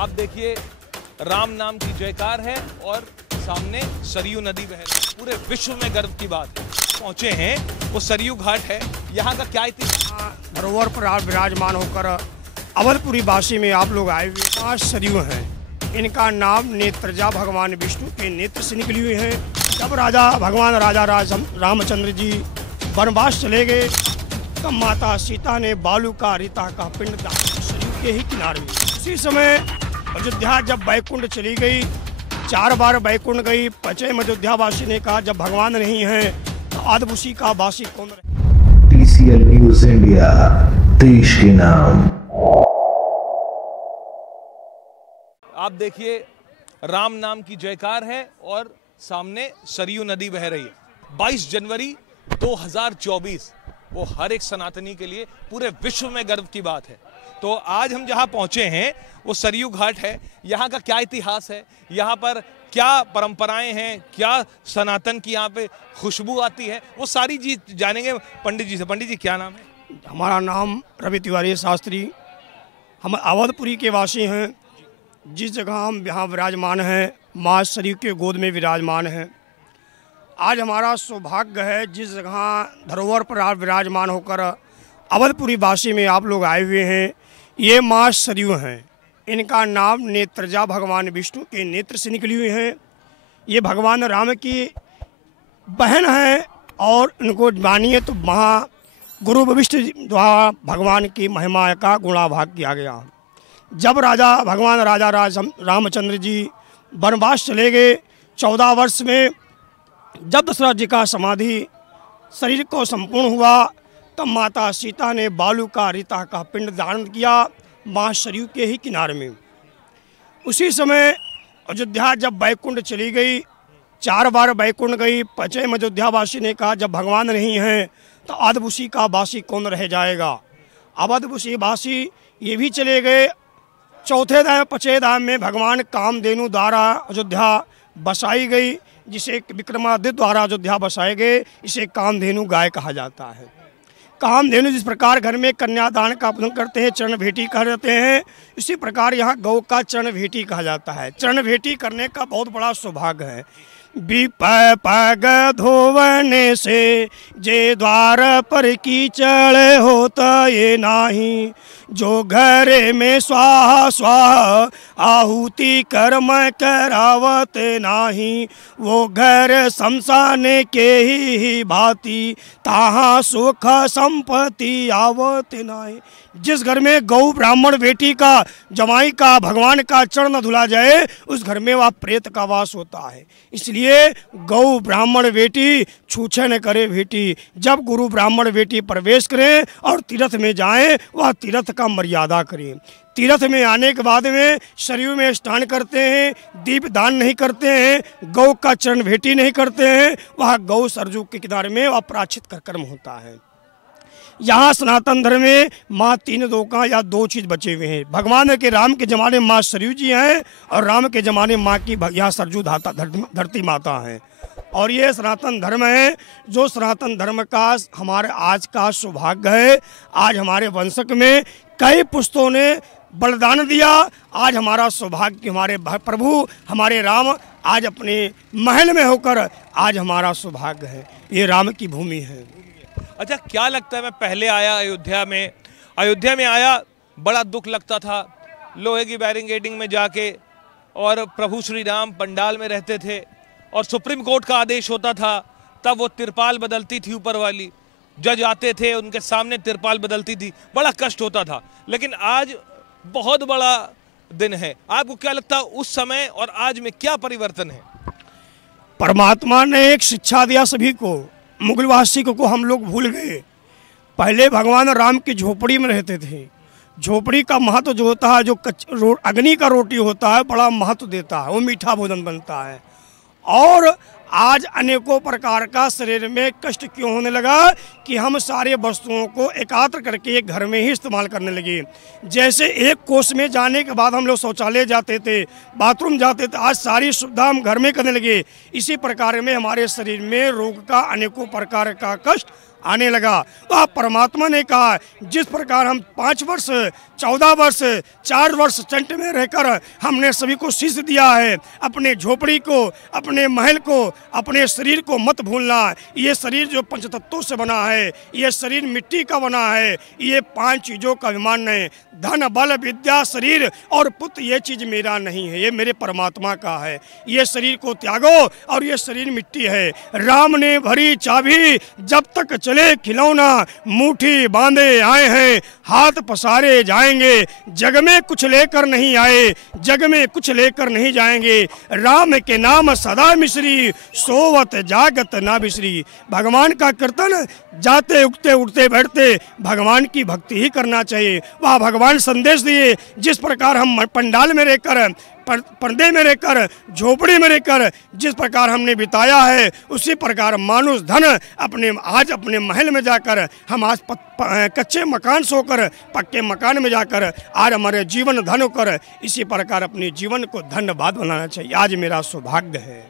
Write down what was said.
आप देखिए, राम नाम की जयकार है और सामने सरयू नदी बह रही है। पूरे विश्व में गर्व की बात है। पहुंचे हैं वो सरयू घाट है। यहाँ का क्या इतिहास? धरोहर पर आप विराजमान होकर अवधपुरी वासी में आप लोग आए हुए 5 सरयू हैं। इनका नाम नेत्रजा भगवान विष्णु के नेत्र से निकली हुई है। जब भगवान राजा रामचंद्र जी वनवास चले गए तब माता सीता ने बालू का रीता का पिंड दान सरयू के ही किनारे में। उसी समय अयोध्या जब बैकुंठ चली गई, 4 बार बैकुंठ गई। 5वें अयोध्यावासी ने कहा जब भगवान नहीं है तो आदिवासी का वासी कौन रहे? TCL न्यूज़ इंडिया, देश के नाम। आप देखिए, राम नाम की जयकार है और सामने सरयू नदी बह रही है। 22 जनवरी 2024 वो हर एक सनातनी के लिए पूरे विश्व में गर्व की बात है। तो आज हम जहां पहुंचे हैं वो सरयू घाट है। यहाँ का क्या इतिहास है, यहाँ पर क्या परंपराएं हैं, क्या सनातन की यहाँ पे खुशबू आती है, वो सारी चीज जानेंगे पंडित जी से। पंडित जी, क्या नाम है? हमारा नाम रवि तिवारी शास्त्री। हम अवधपुरी के वासी हैं। जिस जगह हम यहाँ विराजमान हैं, माँ सरयू के गोद में विराजमान हैं। आज हमारा सौभाग्य है जिस जगह धरोहर पर आप विराजमान होकर अवधपुरी वासी में आप लोग आए हुए हैं। ये माँ सरयू हैं। इनका नाम नेत्रजा भगवान विष्णु के नेत्र से निकली हुई हैं। ये भगवान राम की बहन हैं और इनको मानिए तो वहाँ गुरु वशिष्ठ द्वारा भगवान की महिमा का गुणाभाग किया गया। जब भगवान राजा रामचंद्र जी वनवास चले गए 14 वर्ष में, जब दशरथ जी का समाधि शरीर को संपूर्ण हुआ तब माता सीता ने बालू का रीता का पिंड दान किया माँ सरयू के ही किनारे में। उसी समय अयोध्या जब बैकुंठ चली गई, 4 बार बैकुंठ गई। 5वें अयोध्यावासी ने कहा जब भगवान नहीं है तो आदिवासी का वासी कौन रह जाएगा? आदिवासी वासी ये भी चले गए। 5वें धाम में भगवान कामधेनु द्वारा अयोध्या बसाई गई, जिसे विक्रमादित्य द्वारा अयोध्या बसाए गए। इसे कामधेनु गाय कहा जाता है। कामधेनु जिस प्रकार घर में कन्यादान का पूजन करते हैं, चरण भेटी कह जाते हैं, इसी प्रकार यहाँ गौ का चरण भेटी कहा जाता है। चरण भेटी करने का बहुत बड़ा सौभाग्य है। पग धोवने से जे द्वार पर कीचड़ होता ये नाही, जो घर में स्वाहा स्वाहा आहुति कर्म करावत नाही, वो घर शमशान के ही भांति ताहा सुख संपत्ति आवत नाही। जिस घर में गौ ब्राह्मण बेटी का जमाई का भगवान का चरण न धुला जाए उस घर में वह प्रेत का वास होता है। इसलिए गौ ब्राह्मण बेटी छूछे न करे बेटी। जब गुरु ब्राह्मण बेटी प्रवेश करें और तीर्थ में जाएं, वह तीर्थ का मर्यादा करें। तीर्थ में आने के बाद में सरयू में स्नान करते हैं, दीप दान नहीं करते हैं, गौ का चरण भेटी नहीं करते हैं, वह गौ सरयू के किनारे में वह प्रायश्चित का कर्म होता है। यहाँ सनातन धर्म में माँ 3 लोका या 2 चीज़ बचे हुए हैं। भगवान के राम के ज़माने में माँ सरयू जी हैं और राम के ज़माने में माँ की यहाँ सरयू धरती माता हैं। और ये सनातन धर्म है जो सनातन धर्म का हमारे आज का सौभाग्य है। आज हमारे वंशक में कई पुस्तों ने बलिदान दिया। आज हमारा सौभाग्य, हमारे प्रभु हमारे राम आज अपने महल में होकर आज हमारा सौभाग्य है। ये राम की भूमि है। अच्छा, क्या लगता है? मैं पहले आया अयोध्या में आया, बड़ा दुख लगता था। लोहे की बैरिकेडिंग में जाके और प्रभु श्री राम पंडाल में रहते थे और सुप्रीम कोर्ट का आदेश होता था, तब वो तिरपाल बदलती थी ऊपर वाली, जज आते थे उनके सामने तिरपाल बदलती थी, बड़ा कष्ट होता था। लेकिन आज बहुत बड़ा दिन है। आपको क्या लगता है उस समय और आज में क्या परिवर्तन है? परमात्मा ने एक शिक्षा दिया सभी को। मुगलवासी को हम लोग भूल गए। पहले भगवान राम की झोपड़ी में रहते थे। झोपड़ी का महत्व जो होता है, जो अग्नि का रोटी होता है, बड़ा महत्व देता है, वो मीठा भोजन बनता है। और आज अनेकों प्रकार का शरीर में कष्ट क्यों होने लगा कि हम सारे वस्तुओं को एकत्र करके एक घर में ही इस्तेमाल करने लगे। जैसे एक कोस में जाने के बाद हम लोग शौचालय जाते थे, बाथरूम जाते थे, आज सारी सुविधा हम घर में करने लगे। इसी प्रकार में हमारे शरीर में रोग का अनेकों प्रकार का कष्ट आने लगा। वह परमात्मा ने कहा जिस प्रकार हम 5 वर्ष 14 वर्ष 4 वर्ष चंट में रहकर हमने सभी को शीश दिया है, अपने झोपड़ी को, अपने महल को, अपने शरीर को मत भूलना। ये शरीर जो पंचतत्वों से बना है, ये शरीर मिट्टी का बना है, ये 5 चीज़ों का अभिमान है, धन बल विद्या शरीर और पुत्र, ये चीज़ मेरा नहीं है, ये मेरे परमात्मा का है। ये शरीर को त्यागो और ये शरीर मिट्टी है। राम ने भरी चाबी जब तक चले खिलौना, मुट्ठी बांधे आए हैं हाथ पसारे जाएंगे। जग में कुछ लेकर नहीं आए, जग में कुछ लेकर नहीं जाएंगे। राम के नाम सदा मिश्री, सोवत जागत ना बिसरी। भगवान का कीर्तन जाते उठते उठते बैठते भगवान की भक्ति ही करना चाहिए। वह भगवान संदेश दिए जिस प्रकार हम पंडाल में रहकर, पर्दे में रहकर, झोपड़ी में रहकर जिस प्रकार हमने बिताया है, उसी प्रकार मानुष धन आज अपने महल में जाकर हम आज कच्चे मकान से होकर पक्के मकान में जाकर आज हमारे जीवन धन होकर इसी प्रकार अपने जीवन को धन्यवाद बनाना चाहिए। आज मेरा सौभाग्य है।